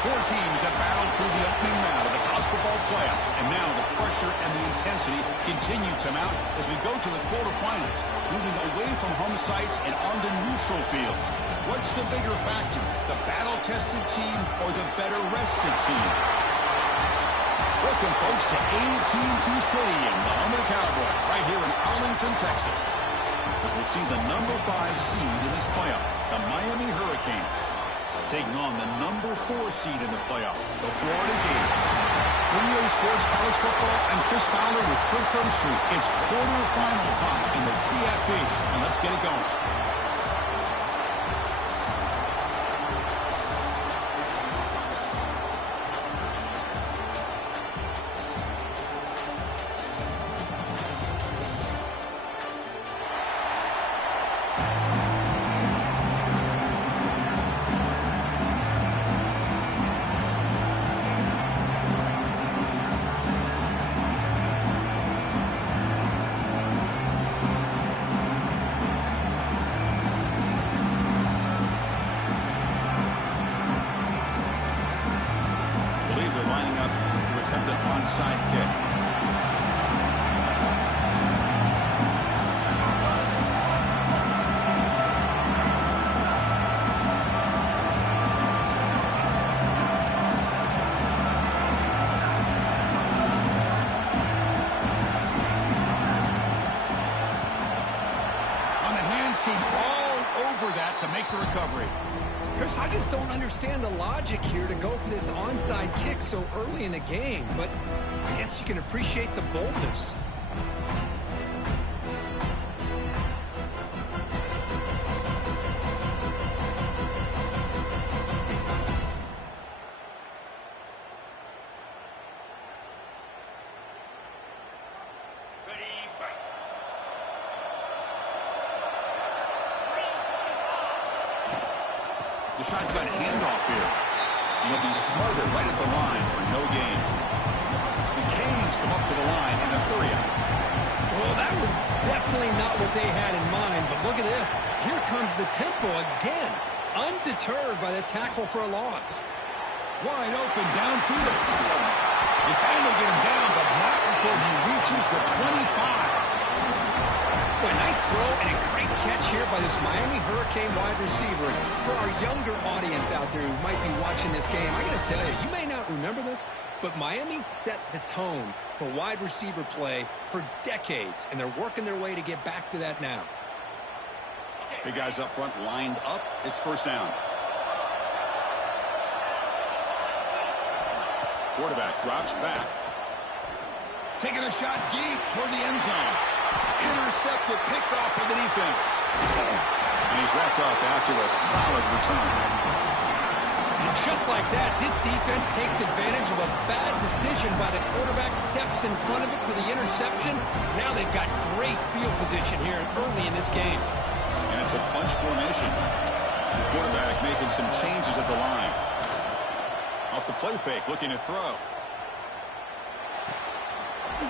Four teams have battled through the opening round of the college football playoff, and now the pressure and the intensity continue to mount as we go to the quarterfinals, moving away from home sites and onto neutral fields. What's the bigger factor, the battle-tested team or the better-rested team? Welcome, folks, to AT&T Stadium, the home of the Cowboys, right here in Arlington, Texas, as we see the #5 seed in this playoff, the Miami Hurricanes, taking on the #4 seed in the playoff, the Florida Gators. From EA Sports College Football, I'm Chris Fowler with Kirk Herbstreit. It's quarterfinal time in the CFP, and let's get it going. To make the recovery. Chris, I just don't understand the logic here to go for this onside kick so early in the game, but I guess you can appreciate the boldness. The shotgun handoff here. He'll be smothered right at the line for no gain. The Canes come up to the line in a hurry up. Well, that was definitely not what they had in mind, but look at this. Here comes the tempo again, undeterred by the tackle for a loss. Wide open downfield. They finally get him down, but not before he reaches the 25. Well, a nice throw and a great catch here by this Miami Hurricane wide receiver. For our younger audience out there who might be watching this game, I got to tell you, you may not remember this, but Miami set the tone for wide receiver play for decades, and they're working their way to get back to that now. Big guys up front lined up. It's first down. Quarterback drops back. Taking a shot deep toward the end zone. Intercepted, picked off by the defense. And he's wrapped up after a solid return. And just like that, this defense takes advantage of a bad decision by the quarterback, steps in front of it for the interception. Now they've got great field position here early in this game. And it's a bunch formation. The quarterback making some changes at the line. Off the play fake, looking to throw.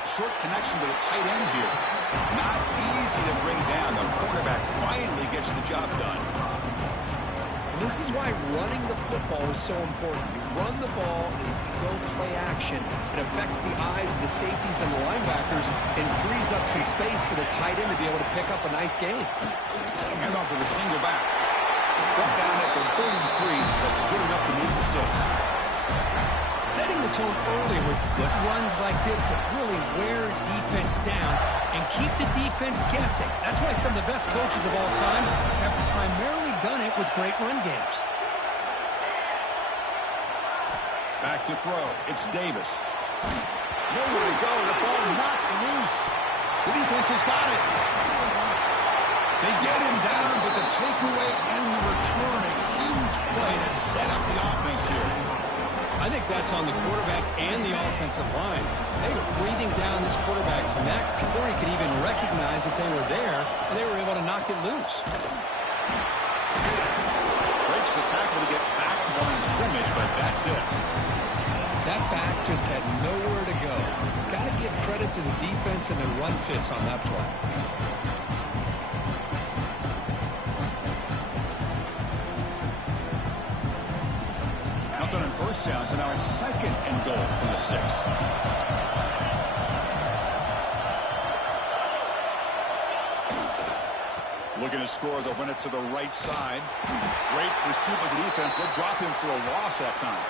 Short connection to the tight end here. Not easy to bring down. The quarterback finally gets the job done. This is why running the football is so important. You run the ball, and if you go play action, it affects the eyes of the safeties and the linebackers and frees up some space for the tight end to be able to pick up a nice game. Hand off to the single back. Brought down at the 33. That's good enough to move the sticks. Setting the tone early with good runs like this can really wear defense down and keep the defense guessing. That's why some of the best coaches of all time have primarily done it with great run games. Back to throw. It's Davis. Nowhere to go. The ball knocked loose. The defense has got it. They get him down breakaway and the return. A huge play to set up the offense here. I think that's on the quarterback and the offensive line. They were breathing down this quarterback's neck before he could even recognize that they were there, and they were able to knock it loose. Breaks the tackle to get back to the line of scrimmage, but that's it. That back just had nowhere to go. Got to give credit to the defense and their run fits on that play. Nothing on first down, so now it's 2nd and goal from the 6. Looking to score, they'll win it to the right side. Great pursuit by the defense. They'll drop him for a loss that time.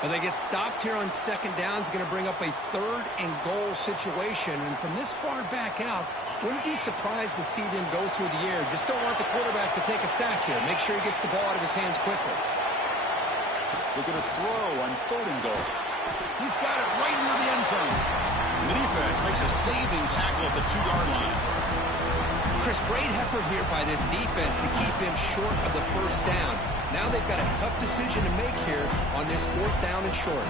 Well, they get stopped here on 2nd down. It's going to bring up a 3rd and goal situation. And from this far back out, wouldn't be surprised to see them go through the air. Just don't want the quarterback to take a sack here. Make sure he gets the ball out of his hands quickly. They're going to throw on 3rd and goal. He's got it right near the end zone. And the defense makes a saving tackle at the 2-yard line. Chris, great effort here by this defense to keep him short of the 1st down. Now they've got a tough decision to make here on this 4th down and short.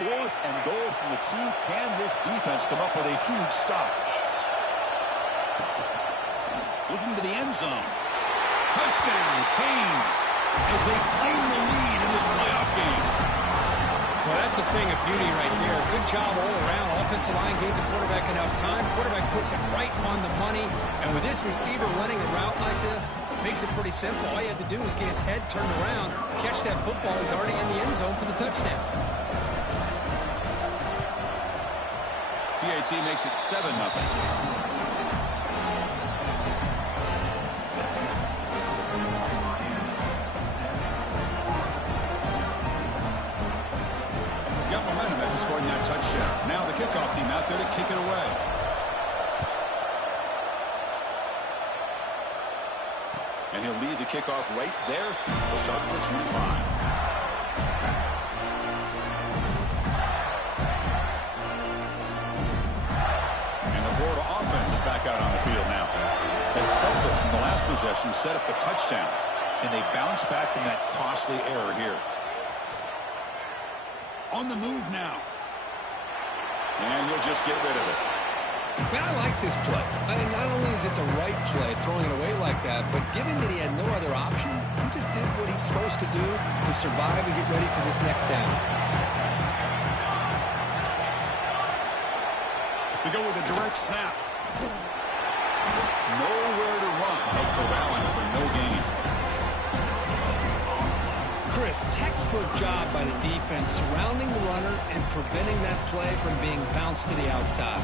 Fourth and goal from the 2. Can this defense come up with a huge stop? Looking to the end zone. Touchdown, Canes, as they claim the lead in this playoff game. Well, that's a thing of beauty right there. Good job all around. Offensive line gave the quarterback enough time. Quarterback puts it right on the money. And with this receiver running a route like this, makes it pretty simple. All you have to do is get his head turned around, catch that football. He's already in the end zone for the touchdown. PAT makes it 7-0. Got momentum after scoring that touchdown. Now the kickoff team out there to kick it away. And he'll lead the kickoff right there. We'll start with the 25. Out on the field now. They fumbled in the last possession, set up a touchdown. Can they bounce back from that costly error here? On the move now. And he'll just get rid of it. Man, I like this play. I mean, not only is it the right play, throwing it away like that, but given that he had no other option, he just did what he's supposed to do to survive and get ready for this next down. We go with a direct snap. Nowhere to run. No corralling for no gain. Chris, textbook job by the defense surrounding the runner and preventing that play from being bounced to the outside.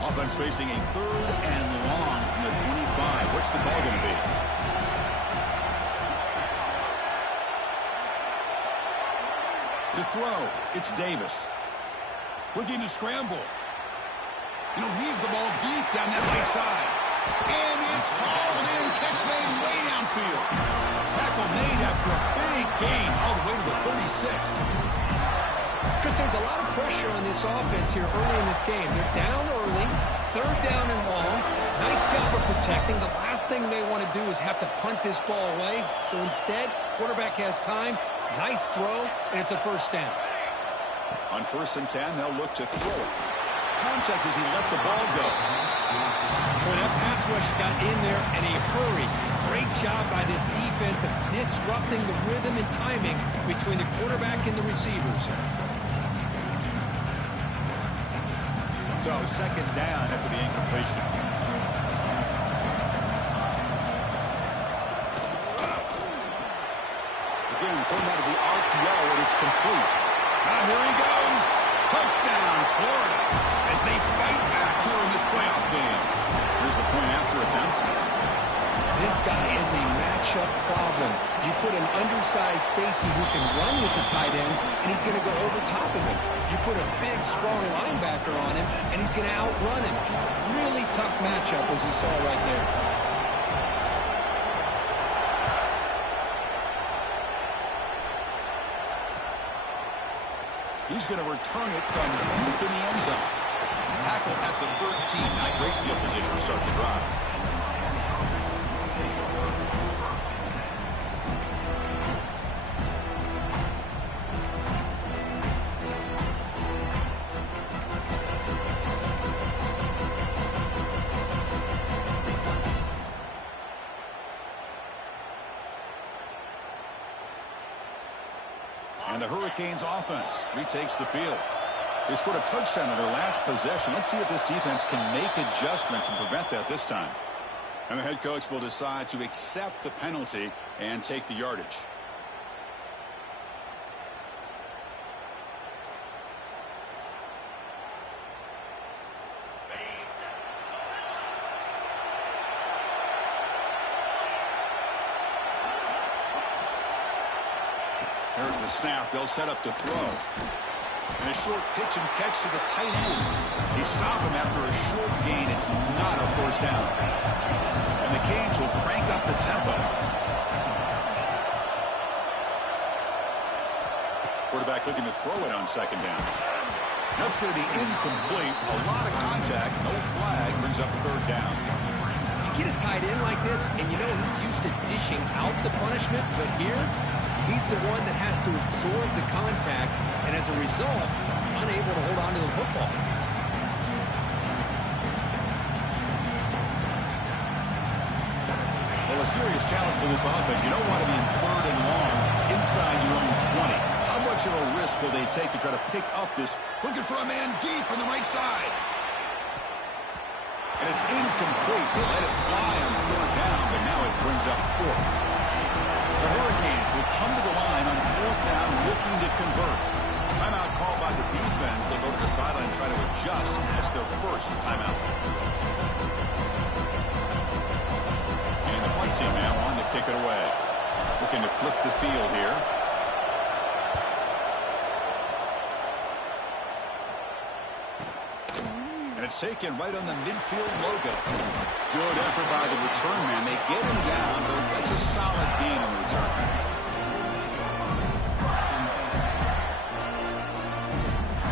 Offense facing a 3rd and long from the 25. What's the call going to be? To throw, it's Davis. Looking to scramble. He'll heave the ball deep down that right side. And it's hauled in. Catch made way downfield. Tackle made after a big gain all the way to the 36. Chris, there's a lot of pressure on this offense here early in this game. They're down early, 3rd down and long. Nice job of protecting. The last thing they want to do is have to punt this ball away. So instead, quarterback has time. Nice throw, and it's a 1st down. On 1st and 10, they'll look to throw it. Contact as he let the ball go. Well, that pass rush got in there in a hurry. Great job by this defense of disrupting the rhythm and timing between the quarterback and the receivers. So 2nd down after the incompletion. Again, thrown out of the RPO, and it's complete. Now here he goes. Touchdown, Florida, as they fight back here in this playoff game. Here's the point after attempt. This guy is a matchup problem. You put an undersized safety who can run with the tight end, and he's going to go over top of him. You put a big, strong linebacker on him, and he's going to outrun him. Just a really tough matchup, as you saw right there. He's going to return it from deep in the end zone. Tackle at the 13. Not great field position to start the drive. And the Hurricanes offense retakes the field. They scored a touchdown on their last possession. Let's see if this defense can make adjustments and prevent that this time. And the head coach will decide to accept the penalty and take the yardage. Here's the snap. They'll set up to throw. And a short pitch and catch to the tight end. He stopped him after a short gain. It's not a first down. And the Canes will crank up the tempo. Quarterback looking to throw it on second down. That's going to be incomplete. A lot of contact. No flag. Brings up third down. You get a tight end like this, and you know he's used to dishing out the punishment, but here, he's the one that has to absorb the contact, and as a result, he's unable to hold on to the football. Well, a serious challenge for this offense. You don't want to be in third and long inside your own 20. How much of a risk will they take to try to pick up this? Looking for a man deep on the right side. And it's incomplete. They let it fly on third down, but now it brings up fourth. The Hurricanes will come to the line on fourth down looking to convert. Timeout called by the defense. They'll go to the sideline and try to adjust as their first timeout. And the punt team now on to kick it away. Looking to flip the field here. And it's taken right on the midfield logo. Good effort by the return man. They get him down, but that's a solid gain on the return.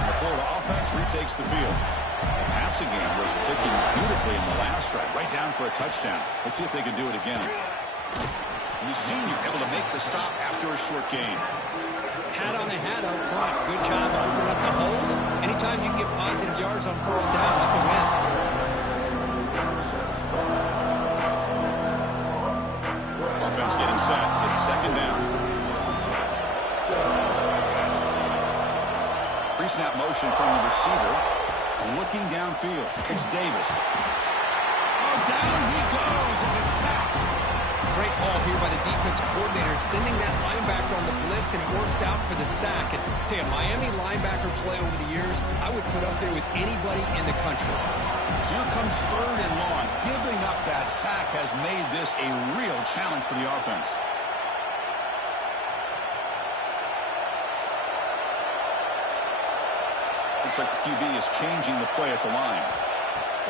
The Florida offense retakes the field. The passing game was clicking beautifully in the last drive, right down for a touchdown. Let's see if they can do it again. And the senior able to make the stop after a short gain. Hat on the hat up front. Good job opening up the holes. Anytime you can get positive yards on first down, that's a win. Offense getting set. It's second down. Pre-snap motion from the receiver. Looking downfield. It's Davis. Oh, down he goes. It's a sack. Great call here by the defense coordinator, sending that linebacker on the blitz, and it works out for the sack. And tell you, Miami linebacker play over the years, I would put up there with anybody in the country. So here comes third and long. Giving up that sack has made this a real challenge for the offense. Looks like the QB is changing the play at the line.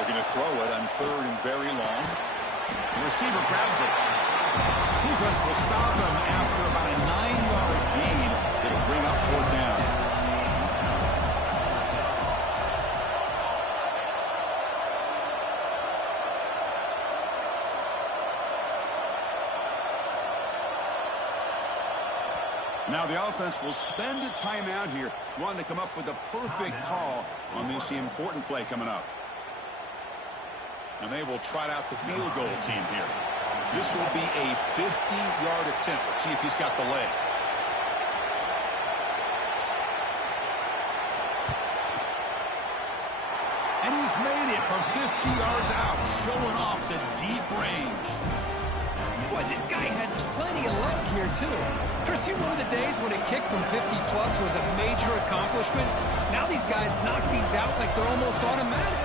Looking to throw it on third and very long. The receiver grabs it. Defense will stop him after about a 9-yard gain. It'll bring up fourth down. Now the offense will spend a timeout here, wanting to come up with the perfect call on this important play coming up. And they will trot out the field goal team here. This will be a 50-yard attempt. Let's see if he's got the leg. And he's made it from 50 yards out, showing off the deep range. Boy, this guy had plenty of leg here, too. Chris, you remember the days when a kick from 50-plus was a major accomplishment? Now these guys knock these out like they're almost automatic.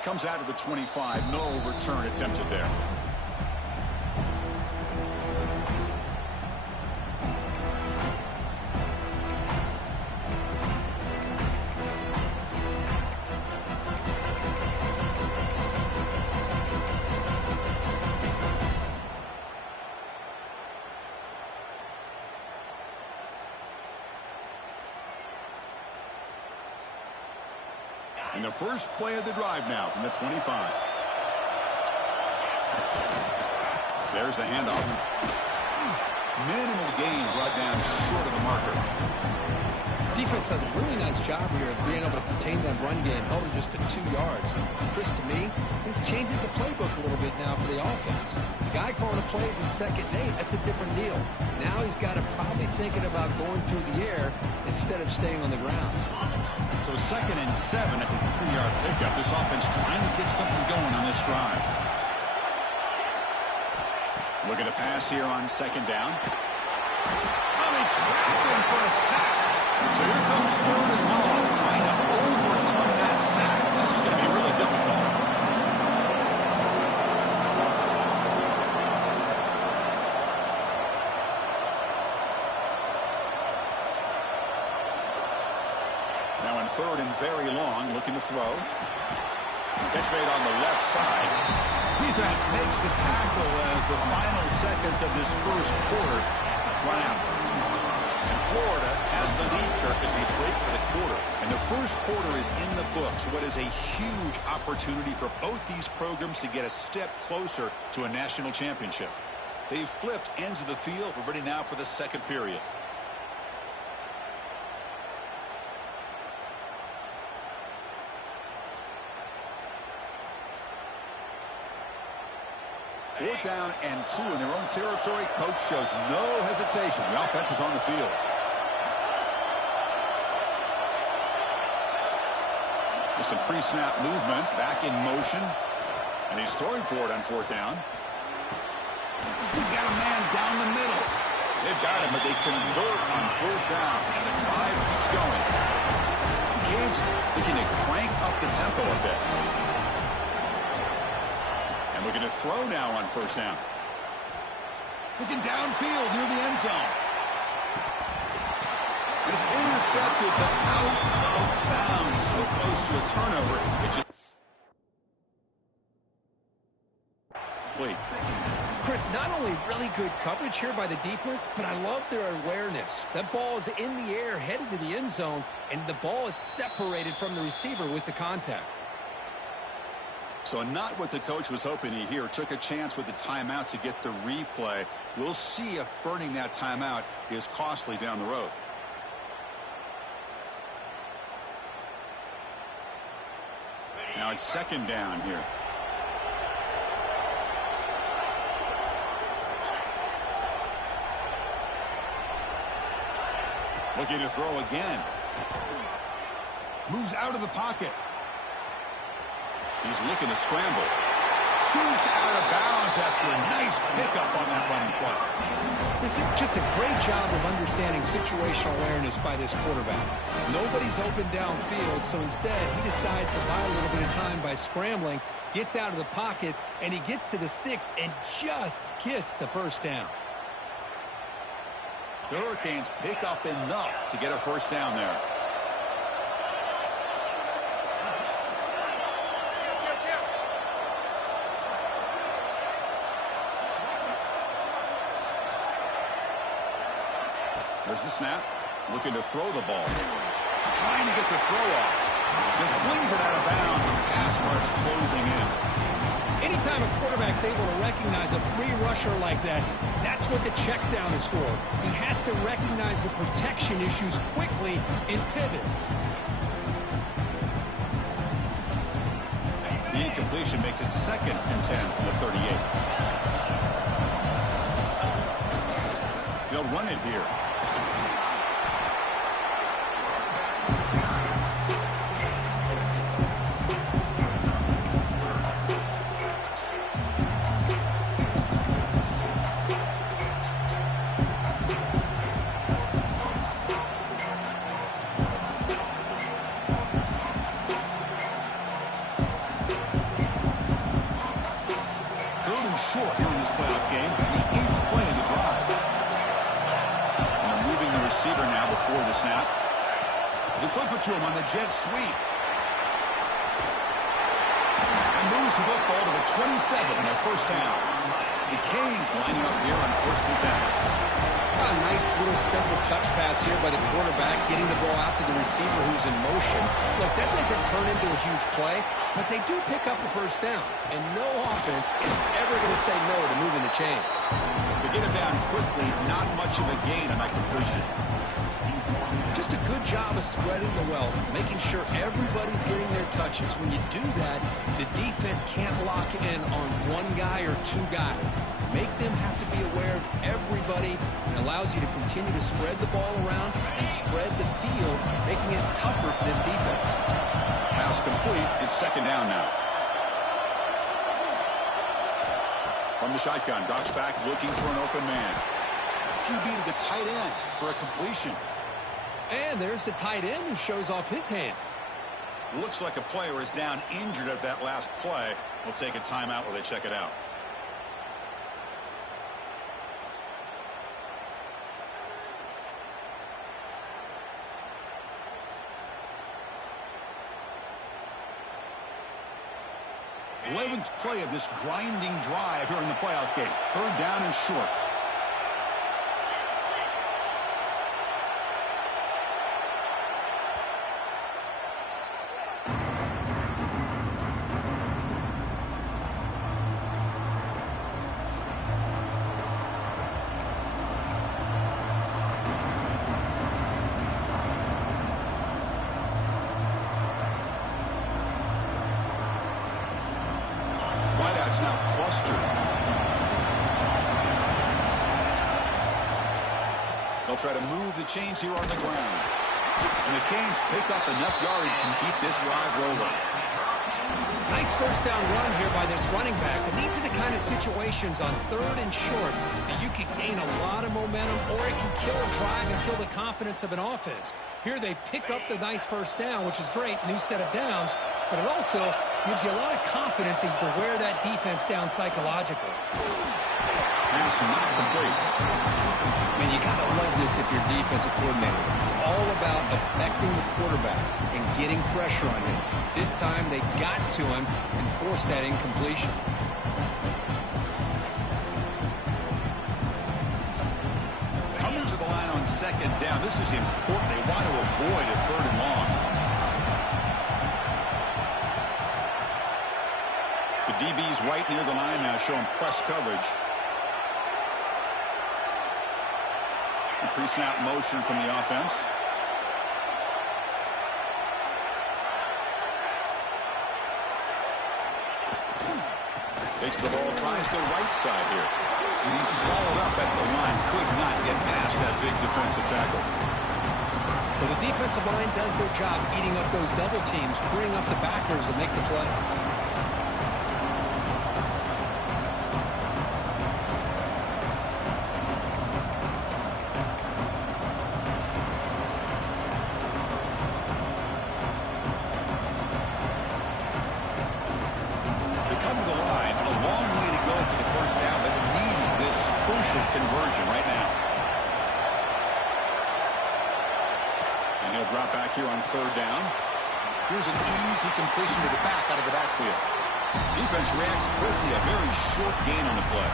it comes out of the 25. No return attempted there. And the first play of the drive now from the 25. There's the handoff. Minimal gain brought down short of the marker. Defense does a really nice job here of being able to contain that run game, held it just to 2 yards. Chris, to me, this changes the playbook a little bit now for the offense. The guy calling the plays at 2nd and 8, that's a different deal. Now he's got to probably thinking about going through the air instead of staying on the ground. So 2nd and 7 at the 3-yard pickup. This offense trying to get something going on this drive. Looking to pass here on 2nd down. Oh, they trapped him for a sack. So here comes 3rd and long, trying to overcome that sack. This is going to be really difficult. Now in 3rd and very long, looking to throw. Catch made on the left side. Defense makes the tackle as the final seconds of this first quarter run out. And Florida has the lead, Kirk, as we break for the quarter. And the first quarter is in the books. What is a huge opportunity for both these programs to get a step closer to a national championship. They've flipped ends of the field. We're ready now for the second period. Fourth down and 2 in their own territory. Coach shows no hesitation. The offense is on the field. With some pre-snap movement, back in motion. And he's throwing for it on 4th down. He's got a man down the middle. They've got him, but they convert on 4th down. And the drive keeps going. Canes looking to crank up the tempo a bit. And looking to throw now on 1st down. Looking downfield near the end zone. And it's intercepted, but out of bounds. So close to a turnover. It just... Please. Chris, not only really good coverage here by the defense, but I love their awareness. That ball is in the air, headed to the end zone, and the ball is separated from the receiver with the contact. So not what the coach was hoping to hear. Took a chance with the timeout to get the replay. We'll see if burning that timeout is costly down the road. Now it's 2nd down here. Looking to throw again. Moves out of the pocket. He's looking to scramble. Scoots out of bounds after a nice pickup on that running play. This is just a great job of understanding situational awareness by this quarterback. Nobody's open downfield, so instead he decides to buy a little bit of time by scrambling, gets out of the pocket, and he gets to the sticks and just gets the 1st down. The Hurricanes pick up enough to get a 1st down there. There's the snap. Looking to throw the ball. Trying to get the throw off. Just flings it out of bounds and pass rush closing in. Anytime a quarterback's able to recognize a free rusher like that, that's what the check down is for. He has to recognize the protection issues quickly and pivot. The incompletion makes it 2nd and 10 from the 38. They'll run it here. short here in this playoff game. The 8th play of the drive. And they're moving the receiver now before the snap. They flip it to him on the jet sweep. And moves the football to the 27 on their first down. The Canes lining up here on 1st and 10. A nice little simple touch pass here by the quarterback, getting the ball out to the receiver who's in motion. Look, that doesn't turn into a huge play, but they do pick up a first down. And no offense is ever going to say no to moving the chains. They get him down quickly, not much of a gain on that completion. Just a good job of spreading the wealth, making sure everybody's getting their touches. When you do that, the defense can't lock in on one guy or two guys. Make them have to be aware of everybody, and allows you to continue to spread the ball around and spread the field, making it tougher for this defense. Pass complete. It's 2nd down now. From the shotgun, drops back, looking for an open man. QB to the tight end for a completion. And there's the tight end who shows off his hands. Looks like a player is down injured at that last play. We'll take a timeout while they check it out. The 11th play of this grinding drive here in the playoff game. 3rd down and short. Now clustered. They'll try to move the chains here on the ground. And the Canes pick up enough yards to keep this drive rolling. Nice first down run here by this running back. And these are the kind of situations on 3rd and short that you could gain a lot of momentum, or it can kill a drive and kill the confidence of an offense. Here they pick up the nice first down, which is great, new set of downs, but it also gives you a lot of confidence and you can wear that defense down psychologically. Pass not complete. Man, you got to love this if you're defensive coordinator. It's all about affecting the quarterback and getting pressure on him. This time they got to him and forced that incompletion. Coming to the line on 2nd down. This is important. They want to avoid a 3rd and long. The DB's right near the line now, showing press coverage. Pre-snap motion from the offense. Takes the ball, tries the right side here. And he's swallowed up at the line. Could not get past that big defensive tackle. Well, the defensive line does their job eating up those double teams, freeing up the backers to make the play. Conversion right now. And he'll drop back here on 3rd down. Here's an easy completion to the back out of the backfield. Defense reacts quickly, a very short gain on the play.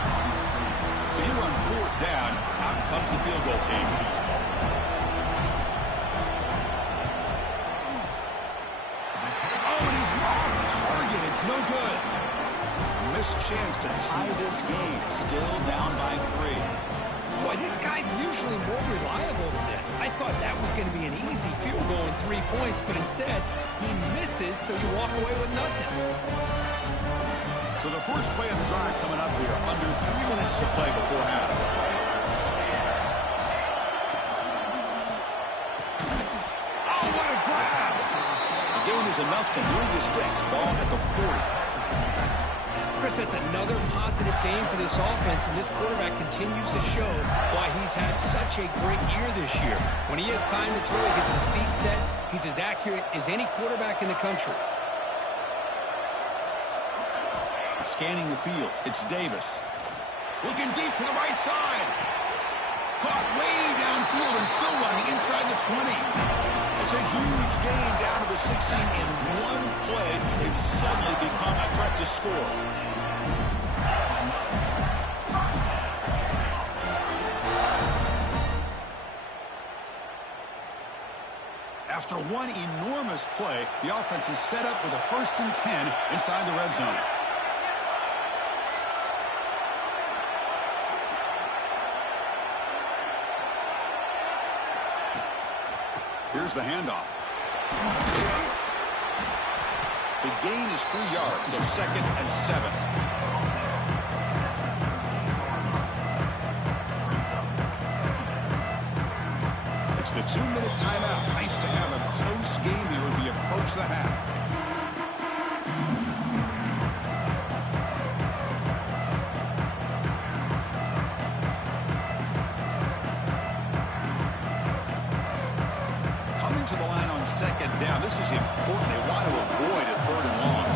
So here on 4th down, out comes the field goal team. Oh, and he's off target. It's no good. Missed chance to tie this game. Still down by 3. Boy, this guy's usually more reliable than this. I thought that was going to be an easy field goal and 3 points, but instead, he misses, so you walk away with nothing. So the first play of the drive coming up here. Under 3 minutes to play before half. Oh, what a grab! The game is enough to move the sticks. Ball at the 40. Chris, that's another positive game for this offense, and this quarterback continues to show why he's had such a great year this year. When he has time to throw, he gets his feet set. He's as accurate as any quarterback in the country. Scanning the field, it's Davis. Looking deep for the right side. Caught way downfield and still running inside the 20. It's a huge gain down to the 16 in one play. They've suddenly become a threat to score. After one enormous play, the offense is set up with a 1st and 10 inside the red zone. Here's the handoff. The gain is 3 yards, so 2nd and 7. It's the 2-minute timeout. Nice to have a close game here as we approach the half. To the line on 2nd down. This is important. They want to avoid a 3rd and long.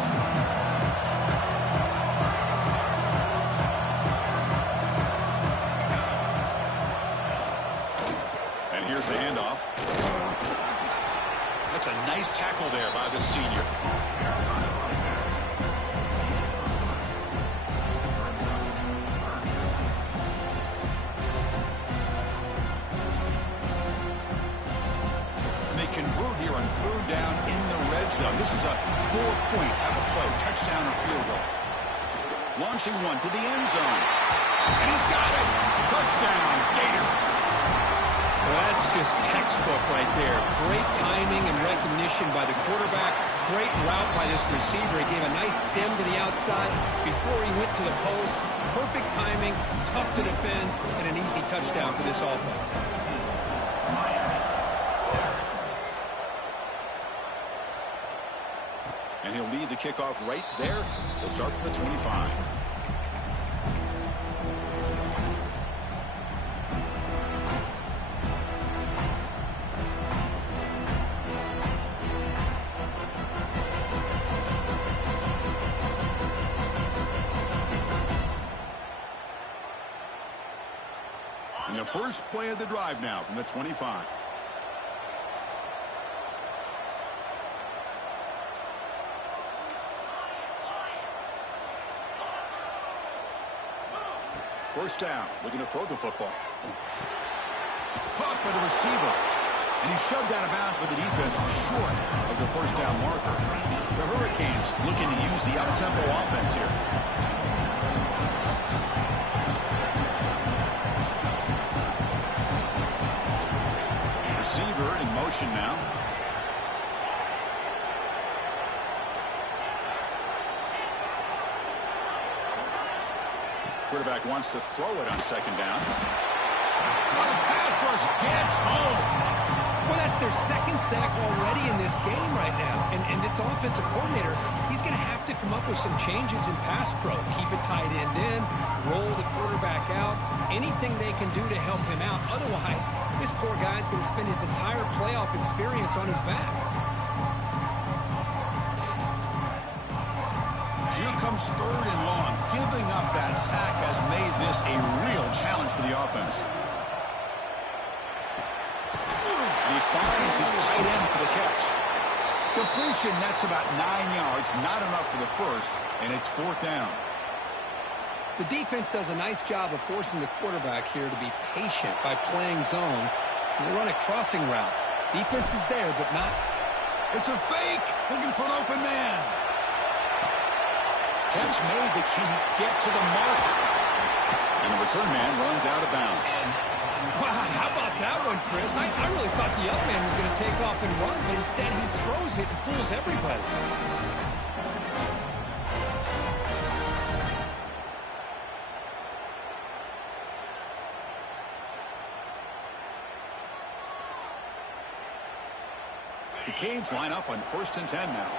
And here's the handoff. That's a nice tackle there by the senior. Convert here on 3rd down in the red zone. This is a 4-point type of play, touchdown or field goal. Launching one to the end zone. And he's got it. Touchdown, Gators. Well, that's just textbook right there. Great timing and recognition by the quarterback. Great route by this receiver. He gave a nice stem to the outside before he went to the post. Perfect timing, tough to defend, and an easy touchdown for this offense. And he'll lead the kickoff right there. They'll start from the 25. And the first play of the drive now from the 25. First down, looking to throw the football. Caught by the receiver. And he's shoved out of bounds with the defense short of the first down marker. The Hurricanes looking to use the up-tempo offense here. Receiver in motion now. Quarterback wants to throw it on 2nd down. Oh, the pass rush gets home. Well, that's their 2nd sack already in this game right now. And this offensive coordinator, he's going to have to come up with some changes in pass pro. Keep it tight end in, roll the quarterback out, anything they can do to help him out. Otherwise, this poor guy's going to spend his entire playoff experience on his back. Here comes 3rd and long. Giving up that sack has made this a real challenge for the offense. And he finds his tight end for the catch. Completion nets about 9 yards. Not enough for the first, and it's 4th down. The defense does a nice job of forcing the quarterback here to be patient by playing zone. And they run a crossing route. Defense is there, but not. It's a fake. Looking for an open man. Catch made, but can he get to the mark? And the return man runs out of bounds. Wow, how about that one, Chris? I really thought the other man was going to take off and run, but instead he throws it and fools everybody. The Canes line up on 1st and 10 now.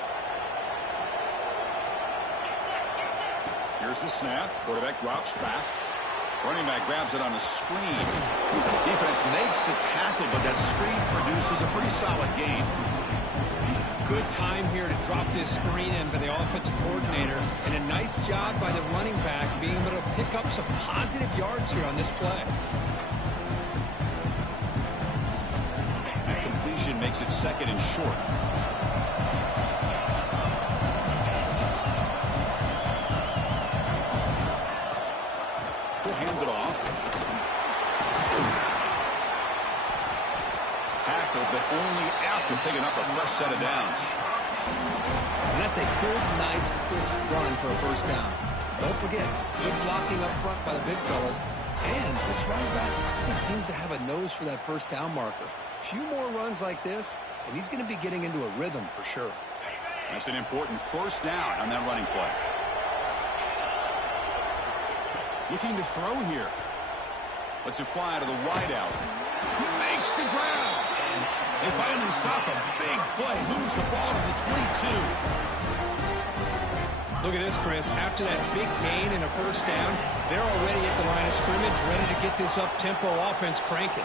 Here's the snap. Quarterback drops back. Running back grabs it on a screen. Defense makes the tackle, but that screen produces a pretty solid gain. Good time here to drop this screen in by the offensive coordinator, and a nice job by the running back being able to pick up some positive yards here on this play. That completion makes it 2nd and short. He'll hand it off. Tackled, but only after picking up a fresh set of downs. And that's a good, nice, crisp run for a first down. Don't forget, good blocking up front by the big fellas. And this running back just seems to have a nose for that first down marker. A few more runs like this, and he's going to be getting into a rhythm for sure. That's an important first down on that running play. Looking to throw here. Lets it fly to the wideout. He makes the ground. They finally stop a big play. Moves the ball to the 22. Look at this, Chris. After that big gain and a first down, they're already at the line of scrimmage, ready to get this up-tempo offense cranking.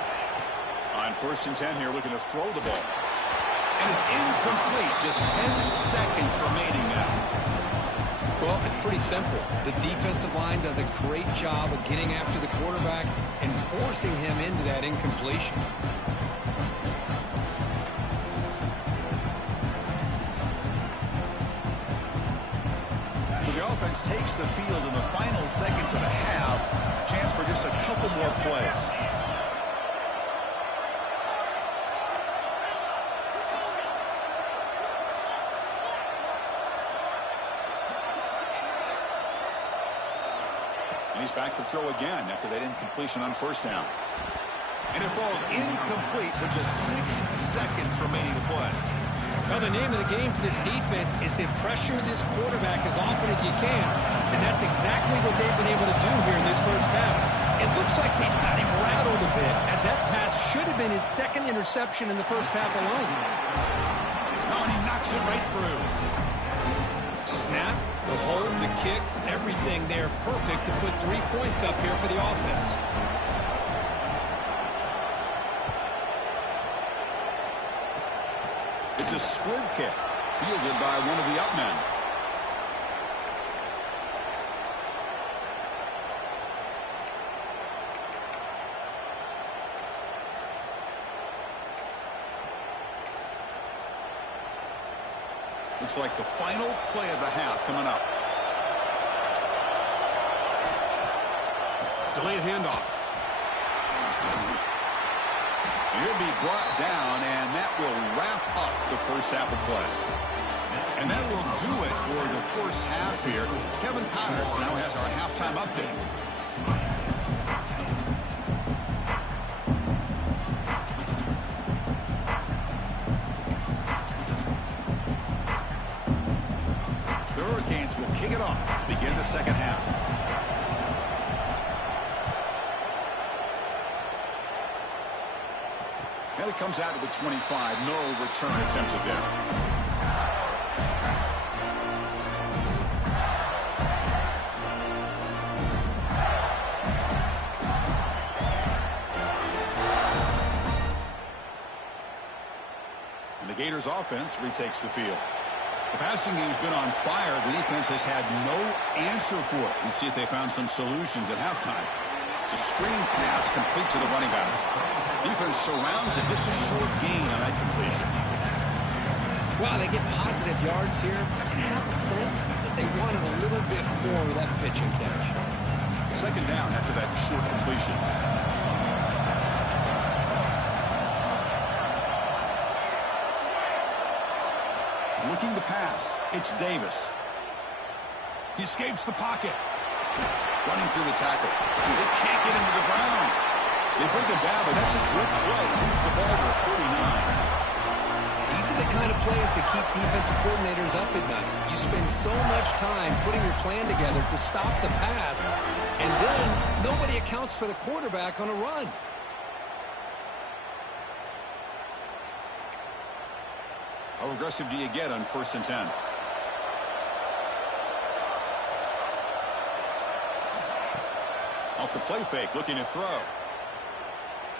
On 1st and 10 here, looking to throw the ball. And it's incomplete. Just 10 seconds remaining now. Well, it's pretty simple. The defensive line does a great job of getting after the quarterback and forcing him into that incompletion. So the offense takes the field in the final seconds of the half. Chance for just a couple more plays. And he's back to throw again after that incompletion on first down. And it falls incomplete with just 6 seconds remaining to play. Well, the name of the game for this defense is to pressure this quarterback as often as you can. And that's exactly what they've been able to do here in this first half. It looks like they've got him rattled a bit, as that pass should have been his 2nd interception in the first half alone. Oh, and he knocks it right through. Snap, the hold, the kick, everything there perfect to put 3 points up here for the offense. It's a squib kick, fielded by one of the up men. Looks like the final play of the half coming up. Delayed handoff. He'll be brought down, and that will wrap up the first half of play. And that will do it for the first half here. Kevin Connors now has our halftime update. The Hurricanes will kick it off to begin the second half. And it comes out to the 25. No return attempted there. And the Gators offense retakes the field. The passing game's been on fire. The defense has had no answer for it. Let's see if they found some solutions at halftime. It's a screen pass complete to the running back. Defense surrounds it. Just a short gain on that completion. Wow, they get positive yards here. I have a sense that they wanted a little bit more of that pitch and catch. Second down after that short completion. Looking to pass. It's Davis. He escapes the pocket. Running through the tackle. They can't get him to the ground. They bring him down, but that's a good play. Moves the ball to 39. These are the kind of plays that keep defensive coordinators up at night. You spend so much time putting your plan together to stop the pass, and then nobody accounts for the quarterback on a run. How aggressive do you get on 1st and 10? Off the play fake, looking to throw.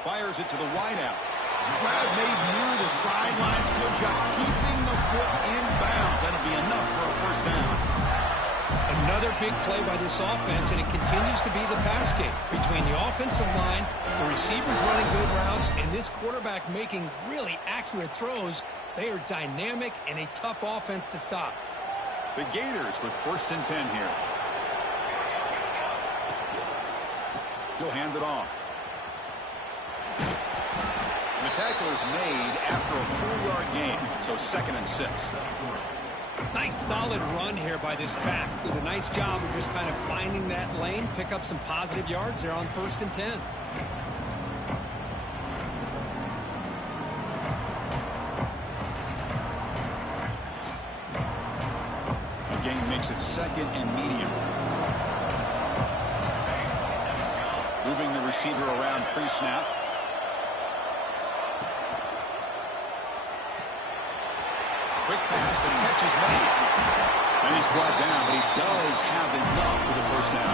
Fires it to the wideout. Grab made near the sidelines. Good job keeping the foot in bounds. That'll be enough for a first down. Another big play by this offense, and it continues to be the pass game between the offensive line, the receivers running good routes, and this quarterback making really accurate throws. They are dynamic and a tough offense to stop. The Gators with 1st and 10 here. He'll hand it off. The tackle is made after a 4-yard gain, so 2nd and 6. Nice solid run here by this back. Did a nice job of just kind of finding that lane, pick up some positive yards there on 1st and 10. Again makes it 2nd and medium. Moving the receiver around pre-snap. Quick pass, the catch is made. And he's brought down, but he does have enough for the first down.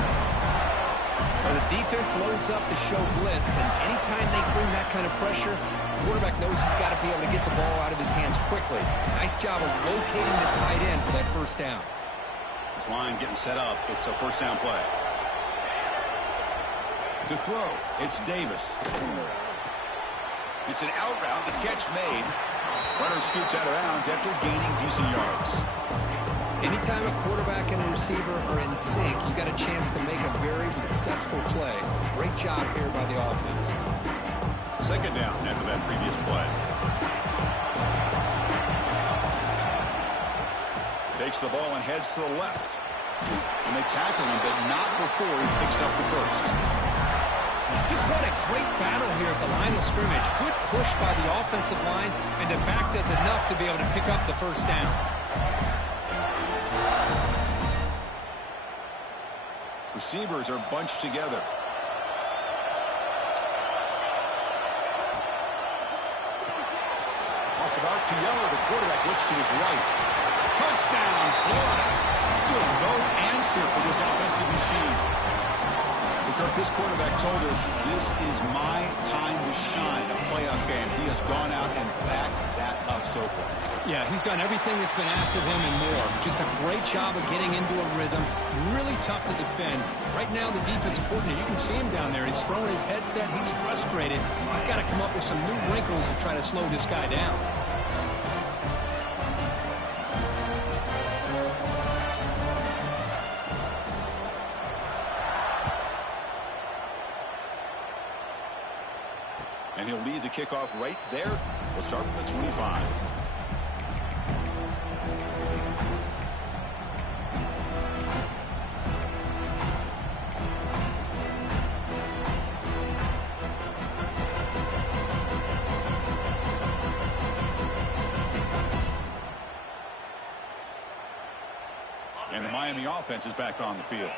Well, the defense loads up to show blitz, and anytime they bring that kind of pressure, the quarterback knows he's got to be able to get the ball out of his hands quickly. Nice job of locating the tight end for that first down. This line getting set up. It's a first down play. To throw, it's Davis. It's an out route, the catch made. Runner scoots out of bounds after gaining decent yards. Anytime a quarterback and a receiver are in sync, you got a chance to make a very successful play. Great job here by the offense. 2nd down after that previous play. Takes the ball and heads to the left. And they tackle him, but not before he picks up the first. Just what a great battle here at the line of scrimmage. Good push by the offensive line, and the back does enough to be able to pick up the first down. Receivers are bunched together. Off an arc to yellow, the quarterback looks to his right. Touchdown, Florida. Still no answer for this offensive machine. Kirk, this quarterback told us this is my time to shine, a playoff game. He has gone out and backed that up so far. Yeah, he's done everything that's been asked of him and more. Just a great job of getting into a rhythm. Really tough to defend. Right now, the defensive coordinator, you can see him down there. He's throwing his headset. He's frustrated. He's got to come up with some new wrinkles to try to slow this guy down. And he'll lead the kickoff right there. We'll start from the 25. And the Miami offense is back on the field.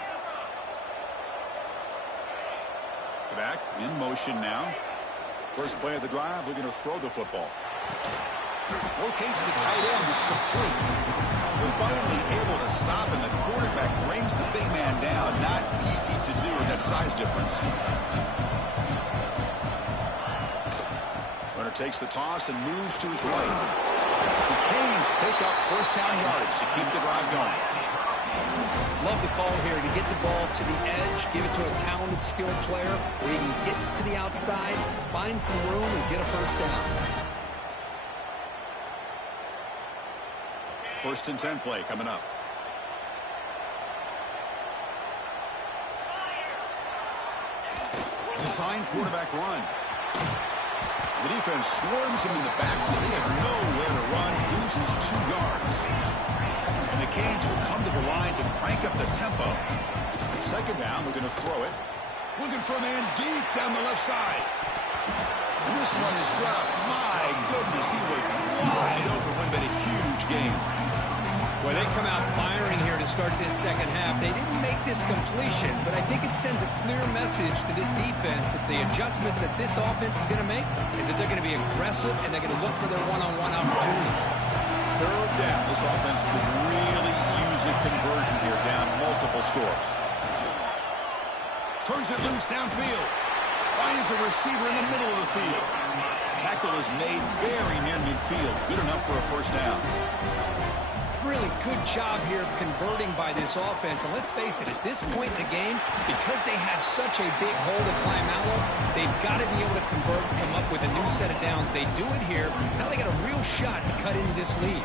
Back in motion now. First play of the drive, they're going to throw the football. Locates the tight end, it's complete. They're finally able to stop, and the quarterback brings the big man down. Not easy to do with that size difference. Runner takes the toss and moves to his right. The Canes pick up first down yardage to keep the drive going. Love the call here to get the ball to the edge, give it to a talented, skilled player where he can get to the outside, find some room, and get a first down. 1st and 10 play coming up. Design quarterback run. The defense swarms him in the backfield. He had nowhere to run, loses 2 yards. And the Canes will come to the line to crank up the tempo. 2nd down, we're going to throw it. Looking for a man deep down the left side. And this one is dropped. My goodness, he was wide open. Would have been a huge game. Well, they come out firing here to start this second half. They didn't make this completion, but I think it sends a clear message to this defense that the adjustments that this offense is going to make is that they're going to be aggressive and they're going to look for their one-on-one opportunities. 3rd down. This offense could really use a conversion here, down multiple scores. Turns it loose downfield. Finds a receiver in the middle of the field. Tackle is made very near midfield. Good enough for a first down. Really good job here of converting by this offense. And let's face it, at this point in the game, because they have such a big hole to climb out of, they've got to be able to convert and come up with a new set of downs. They do it here. Now they got a real shot to cut into this lead.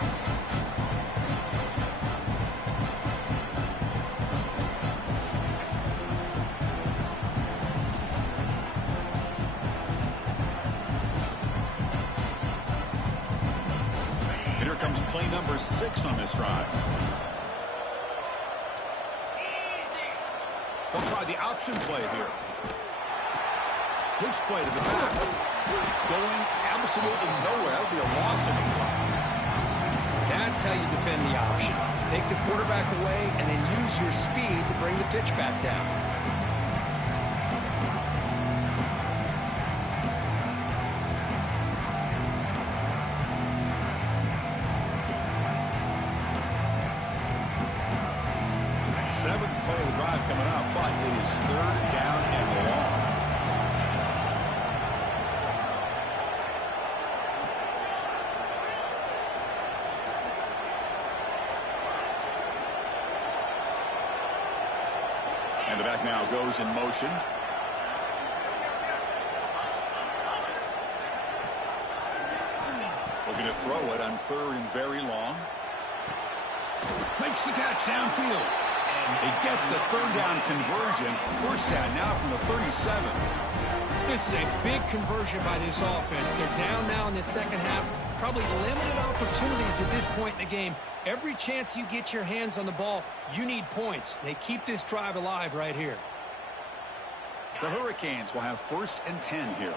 Play number 6 on this drive. They'll try the option play here. Pitch play to the back. Going absolutely nowhere. That would be a loss in the play. That's how you defend the option. Take the quarterback away and then use your speed to bring the pitch back down. Seventh play of the drive coming up, but it is third down and long. And the back now goes in motion. Looking to throw it on third and very long. Makes the catch downfield. They get the third down conversion. First down now from the 37. This is a big conversion by this offense. They're down now in the second half. Probably limited opportunities at this point in the game. Every chance you get your hands on the ball, you need points. They keep this drive alive right here. The Hurricanes will have first and 10 here.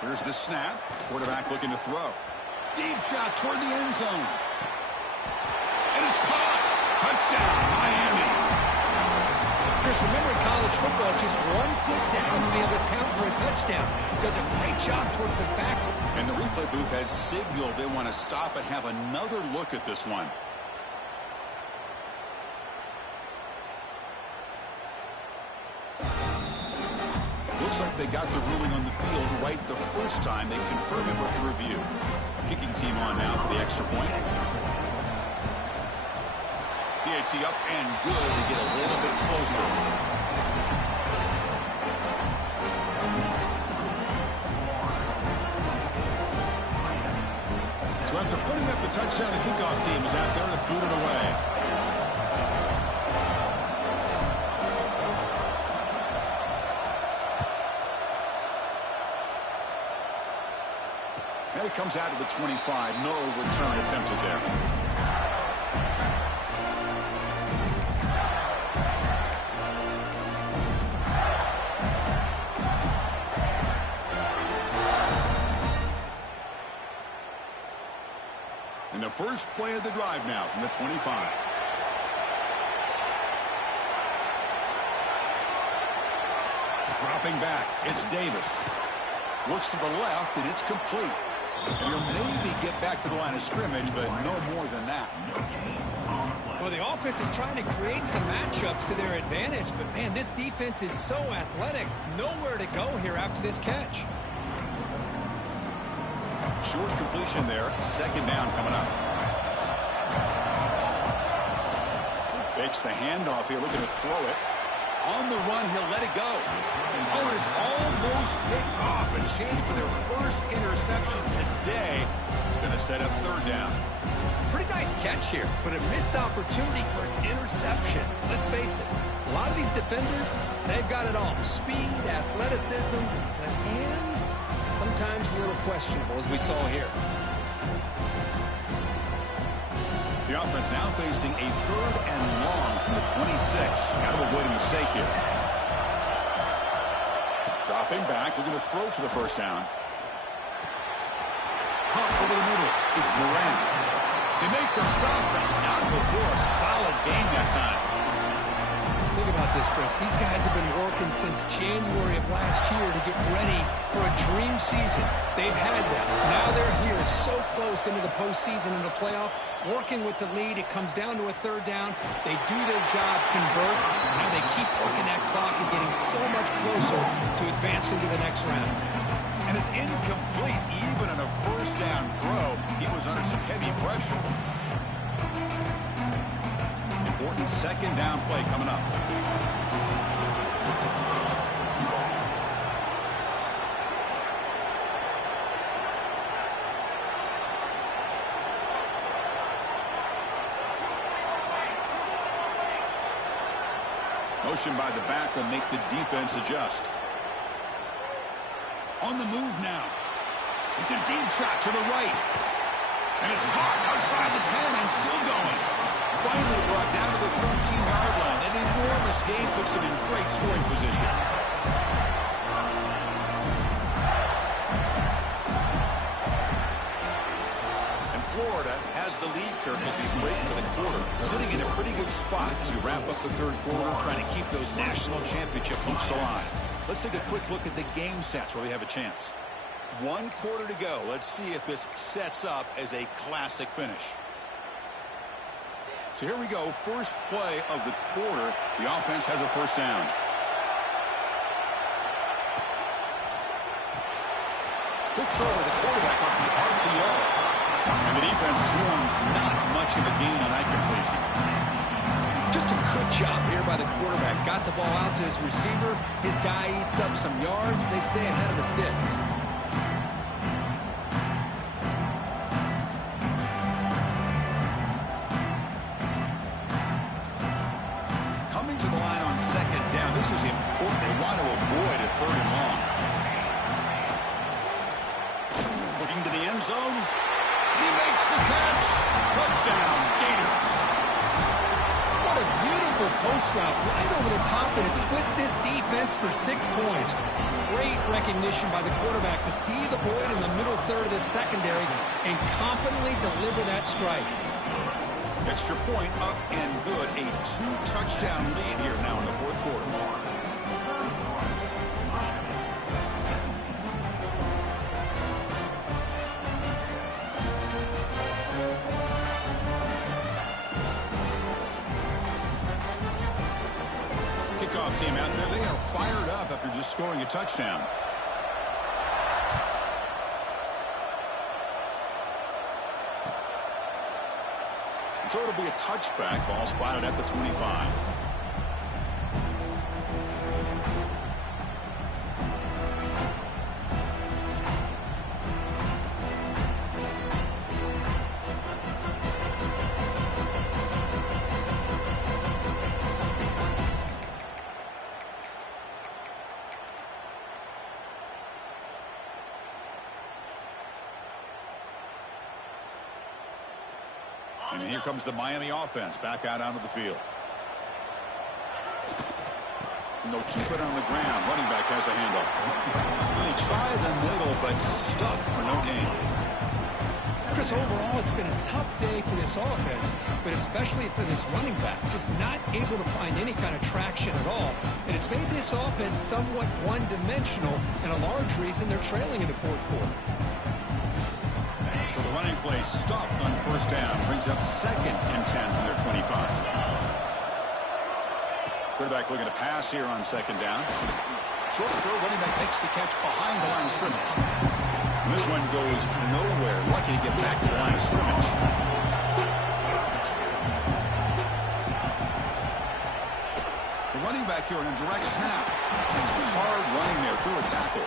Here's the snap. Quarterback looking to throw. Deep shot toward the end zone. And it's caught. Touchdown, Miami. Chris, remember in college football, just 1 foot down to be able to count for a touchdown. Does a great job towards the back. And the replay booth has signaled they want to stop and have another look at this one. Looks like they got the ruling on the field right the first time. They confirm it with the review. Kicking team on now for the extra point. PAT up and good to get a little bit closer. So after putting up a touchdown, the kickoff team is out there to boot it away. And it comes out to the 25. No return attempted there. And the first play of the drive now from the 25. Dropping back, it's Davis. Looks to the left, and it's complete. And he'll maybe get back to the line of scrimmage, but no more than that. Well, the offense is trying to create some matchups to their advantage, but, man, this defense is so athletic. Nowhere to go here after this catch. Short completion there. Second down coming up. Fakes the handoff here, looking to throw it. On the run, he'll let it go. Oh, and it's almost picked off. A chance for their first interception today. Going to set up third down. Pretty nice catch here, but a missed opportunity for an interception. Let's face it, a lot of these defenders, they've got it all. Speed, athleticism, but hands, sometimes a little questionable, as we saw here. The offense now facing a third and long from the 26. Got to avoid a mistake here. Dropping back, looking to throw for the first down. Pump over the middle. It's Moran. They make the stop, but not before a solid gain that time. Think about this, Chris. These guys have been working since January of last year to get ready for a dream season. They've had them. Now they're here so close into the postseason and the playoff, working with the lead. It comes down to a third down. They do their job, convert. Now they keep working that clock and getting so much closer to advancing to the next round. And it's incomplete even on a first down throw. He was under some heavy pressure. Important second down play coming up. Motion by the back will make the defense adjust. On the move now. It's a deep shot to the right. And it's caught outside the 10 and still going. Finally brought down to the 13-yard line. An enormous gain puts him in great scoring position. And Florida has the lead, Kirk, as we break for the quarter. Sitting in a pretty good spot as we wrap up the third quarter, trying to keep those national championship hopes alive. Let's take a quick look at the game stats where we have a chance. 1 quarter to go. Let's see if this sets up as a classic finish. So here we go. First play of the quarter. The offense has a first down. Quick throw with the quarterback off the RPO. And the defense swarms. Not much of a gain on that completion. Just a good job here by the quarterback. Got the ball out to his receiver. His guy eats up some yards. They stay ahead of the sticks. Coming to the line on second down. This is important. They want to avoid a third and long. Looking to the end zone. He makes the catch. Touchdown, Gators. What a beautiful post route right over the top, and it splits this defense for 6 points. Great recognition by the quarterback to see the void in the middle third of this secondary and confidently deliver that strike. Extra point up and good. A 2-touchdown lead here now in the fourth quarter. Kickoff team out there. They are fired up after just scoring a touchdown. So it'll be a touchback. Ball spotted at the 25. And here comes the Miami offense back out onto the field. And they'll keep it on the ground. Running back has the handoff. They try the middle, but stuffed for no gain. Chris, overall, it's been a tough day for this offense, but especially for this running back. Just not able to find any kind of traction at all. And it's made this offense somewhat one-dimensional, and a large reason they're trailing in the fourth quarter. So the running play stopped on first down. Brings up 2nd and 10 from their 25. Quarterback looking to pass here on 2nd down. Short throw. Running back makes the catch behind the line of scrimmage. And this one goes nowhere. Lucky to get back to the line of scrimmage. The running back here on a direct snap. It's hard running there through a tackle.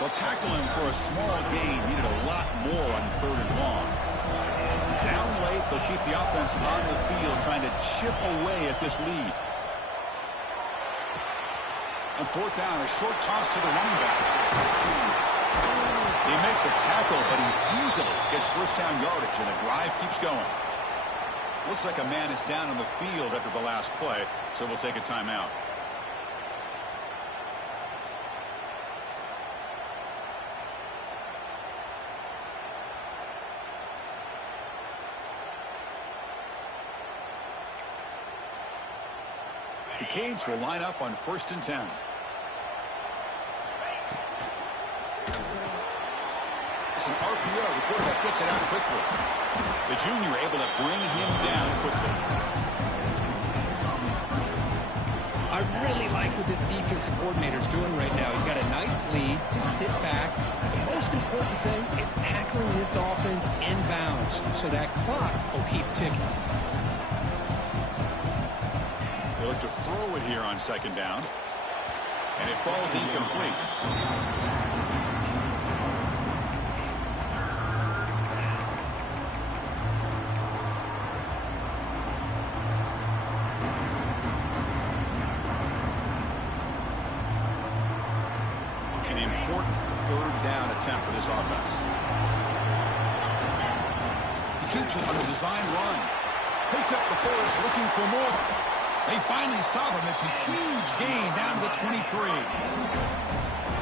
They'll tackle him for a small gain. Needed a lot more on 3rd and long. Down late, they'll keep the offense on the field trying to chip away at this lead. On 4th down, a short toss to the running back. They make the tackle, but he easily gets first down yardage, and the drive keeps going. Looks like a man is down on the field after the last play, so we'll take a timeout. The Canes will line up on 1st and 10. It's an RPO. The quarterback gets it out quickly. The junior able to bring him down quickly. I really like what this defensive coordinator is doing right now. He's got a nice lead. Just sit back. The most important thing is tackling this offense inbounds so that clock will keep ticking. They look to throw it here on 2nd down. And it falls incomplete. An important 3rd down attempt for this offense. He keeps it on a design run. Picks up the first, looking for more. They finally stop him. It's a huge gain down to the 23.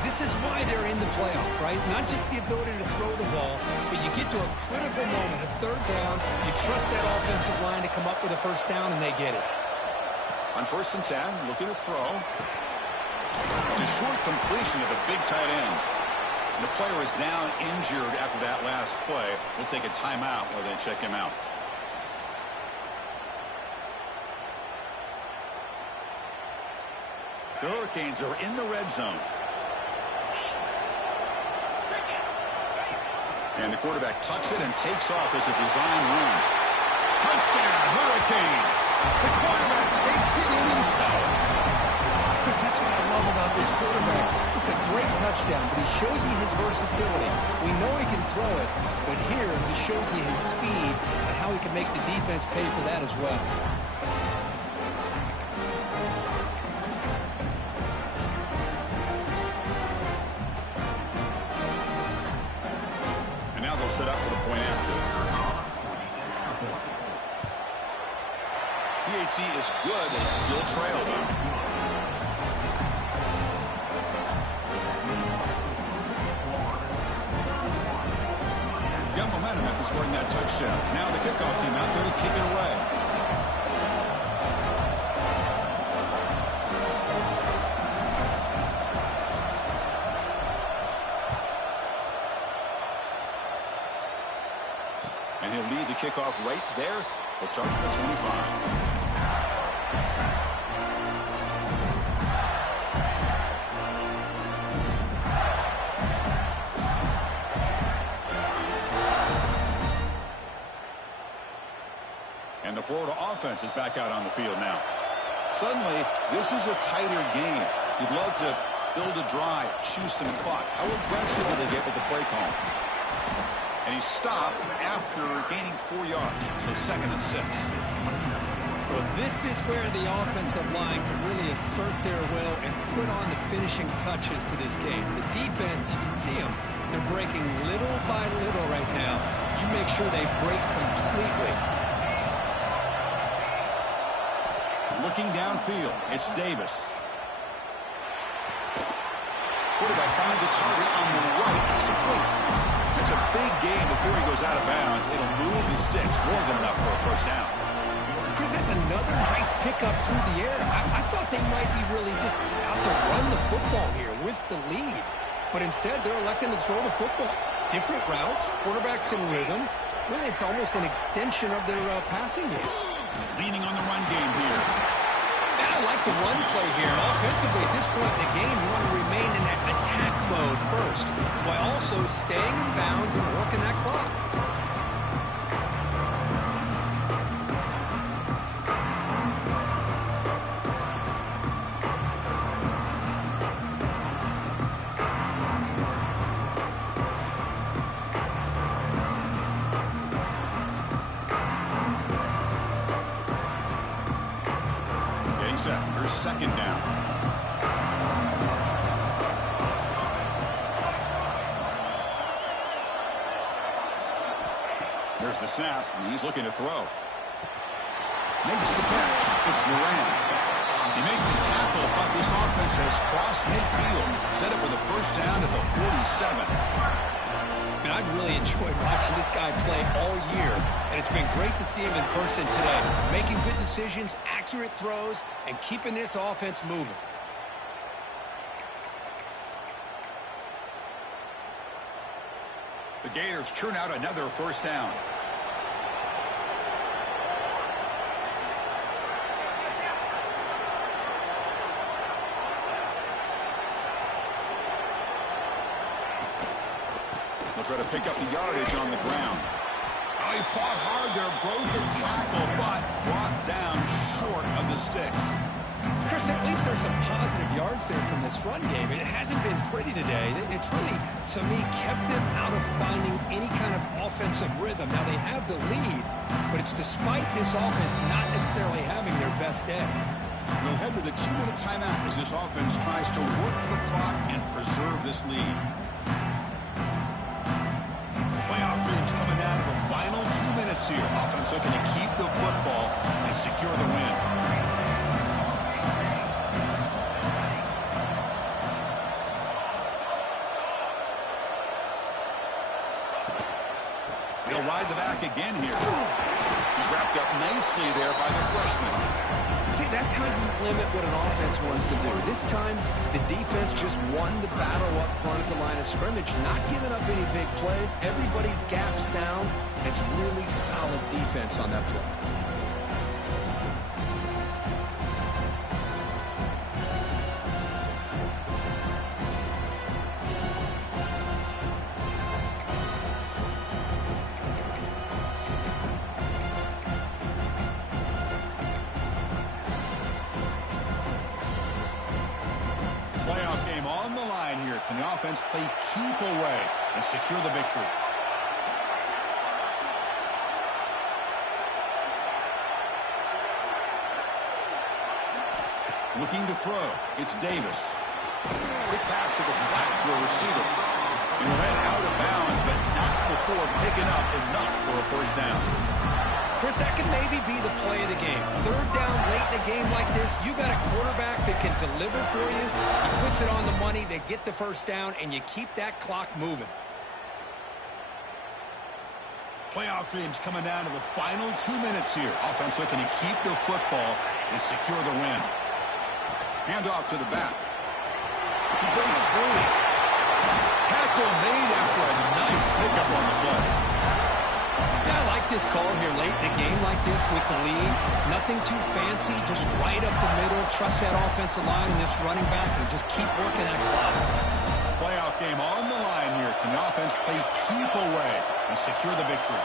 This is why they're in the playoff, right? Not just the ability to throw the ball, but you get to a critical moment, a 3rd down. You trust that offensive line to come up with a 1st down, and they get it. On 1st and 10, looking to throw. It's a short completion to the big tight end. And the player is down injured after that last play. We'll take a timeout while they check him out. The Hurricanes are in the red zone. And the quarterback tucks it and takes off as a design run. Touchdown, Hurricanes! The quarterback takes it in himself. Chris, that's what I love about this quarterback. It's a great touchdown, but he shows you his versatility. We know he can throw it, but here he shows you his speed and how he can make the defense pay for that as well. Set up for the point after. PHC is good. They still trail, though. Got momentum after scoring that touchdown. Now the kickoff team out there to kick it away. And he'll lead the kickoff right there. They'll start at the 25. And the Florida offense is back out on the field now. Suddenly, this is a tighter game. You'd love to build a drive, choose some clock. How aggressive will they get with the play call? And he stopped after gaining 4 yards, so 2nd and 6. Well, this is where the offensive line can really assert their will and put on the finishing touches to this game. The defense, you can see them. They're breaking little by little right now. You make sure they break completely. Looking downfield, it's Davis. Quarterback finds a target on the right. It's complete. It's a big gain before he goes out of bounds. It'll move the sticks more than enough for a 1st down. Chris, that's another nice pickup through the air. I thought they might be really just out to run the football here with the lead. But instead, they're electing to throw the football. Different routes, quarterbacks in rhythm. Really, it's almost an extension of their passing game. Leaning on the run game here. I like the run play here. Offensively, at this point in the game, you want to remain in that attack mode first, while also staying in bounds and working that clock. Here's 2nd down. There's the snap, and he's looking to throw. Makes the catch. It's Moran. He made the tackle, but this offense has crossed midfield. Set up with a 1st down at the 47. Man, I've really enjoyed watching this guy play all year, and it's been great to see him in person today, making good decisions, accurate throws, and keeping this offense moving. The Gators churn out another first down. They'll try to pick up the yardage on the ground. Oh, he fought hard there, broke a tackle, but brought down short of the sticks. Chris, at least there's some positive yards there from this run game. It hasn't been pretty today. It's really, to me, kept them out of finding any kind of offensive rhythm. Now, they have the lead, but it's despite this offense not necessarily having their best day. We'll head to the 2-minute timeout as this offense tries to work the clock and preserve this lead. Playoff dreams coming down to the final 2 minutes here. Offense looking to keep the football and secure the win. They'll ride the back again here. He's wrapped up nicely there by the freshman. See, that's how you limit what an offense wants to do. This time, the defense just won the battle up front at the line of scrimmage, not giving up any big plays. Everybody's gap sound. It's really solid defense on that play. Can the offense play keep away and secure the victory? Looking to throw. It's Davis. Quick pass to the flat to a receiver. And he'll head out of bounds, but not before picking up enough for a first down. Chris, that can maybe be the play of the game. Third down late in a game like this, you got a quarterback that can deliver for you. He puts it on the money, they get the first down, and you keep that clock moving. Playoff dreams coming down to the final 2 minutes here. Offense looking to keep the football and secure the win. Hand off to the back. He breaks through. Tackle made after a nice pickup on the play. Yeah, I like this call here late in a game like this with the lead. Nothing too fancy, just right up the middle. Trust that offensive line and this running back and just keep working that clock. Playoff game on the line here. Can the offense play keep away and secure the victory?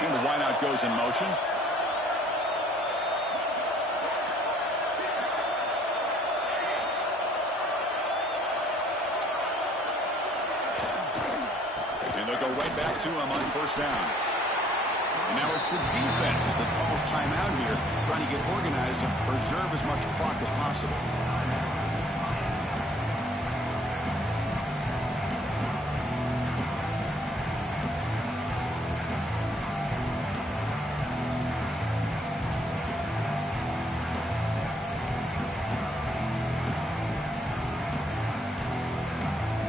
And the wideout goes in motion. Back to him on first down. And now it's the defense that calls timeout here, trying to get organized and preserve as much clock as possible.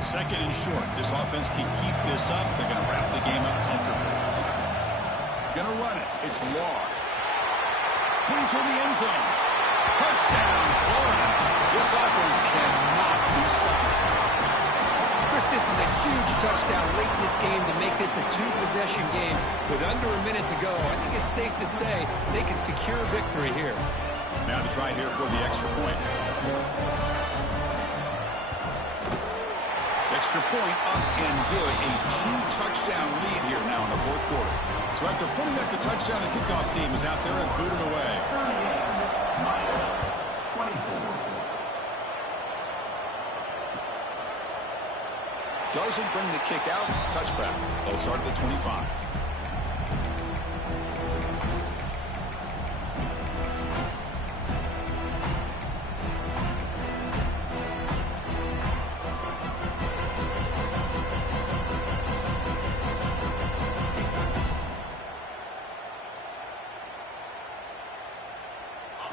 Second and short. This offense can keep this up. They're going to wrap the game up comfortably. Going to run it. It's Law. Pointing toward the end zone. Touchdown, Florida. This offense cannot be stopped. Chris, this is a huge touchdown late in this game to make this a two-possession game with under a minute to go. I think it's safe to say they can secure victory here. Now to try here for the extra point. Extra point up and good. A two-touchdown lead here now in the fourth quarter. So after putting up the touchdown, the kickoff team is out there and booted away. Doesn't bring the kick out. Touchback. They'll start at the 25.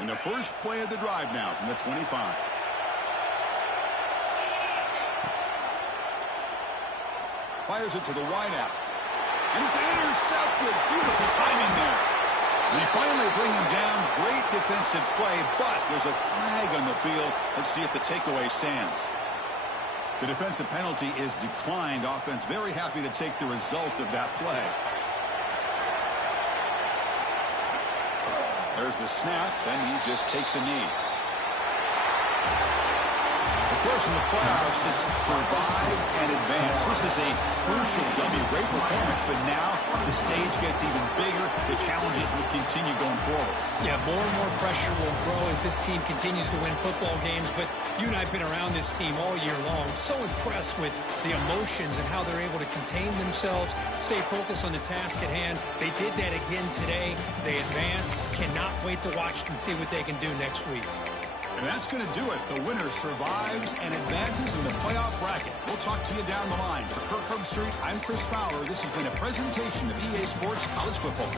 And the first play of the drive now from the 25. Fires it to the wideout. And it's intercepted. Beautiful timing there. They finally bring him down. Great defensive play, but there's a flag on the field. Let's see if the takeaway stands. The defensive penalty is declined. Offense very happy to take the result of that play. There's the snap, and he just takes a knee. Of course, in the playoffs, it's survive and advance. This is a crucial W. Great performance, but now the stage gets even bigger. The challenges will continue going forward. Yeah, more and more pressure will grow as this team continues to win football games. But you and I have been around this team all year long. So impressed with the emotions and how they're able to contain themselves, stay focused on the task at hand. They did that again today. They advance. Cannot wait to watch and see what they can do next week. And that's going to do it. The winner survives and advances in the playoff bracket. We'll talk to you down the line. For Kirk Herbstreit, I'm Chris Fowler. This has been a presentation of EA Sports College Football.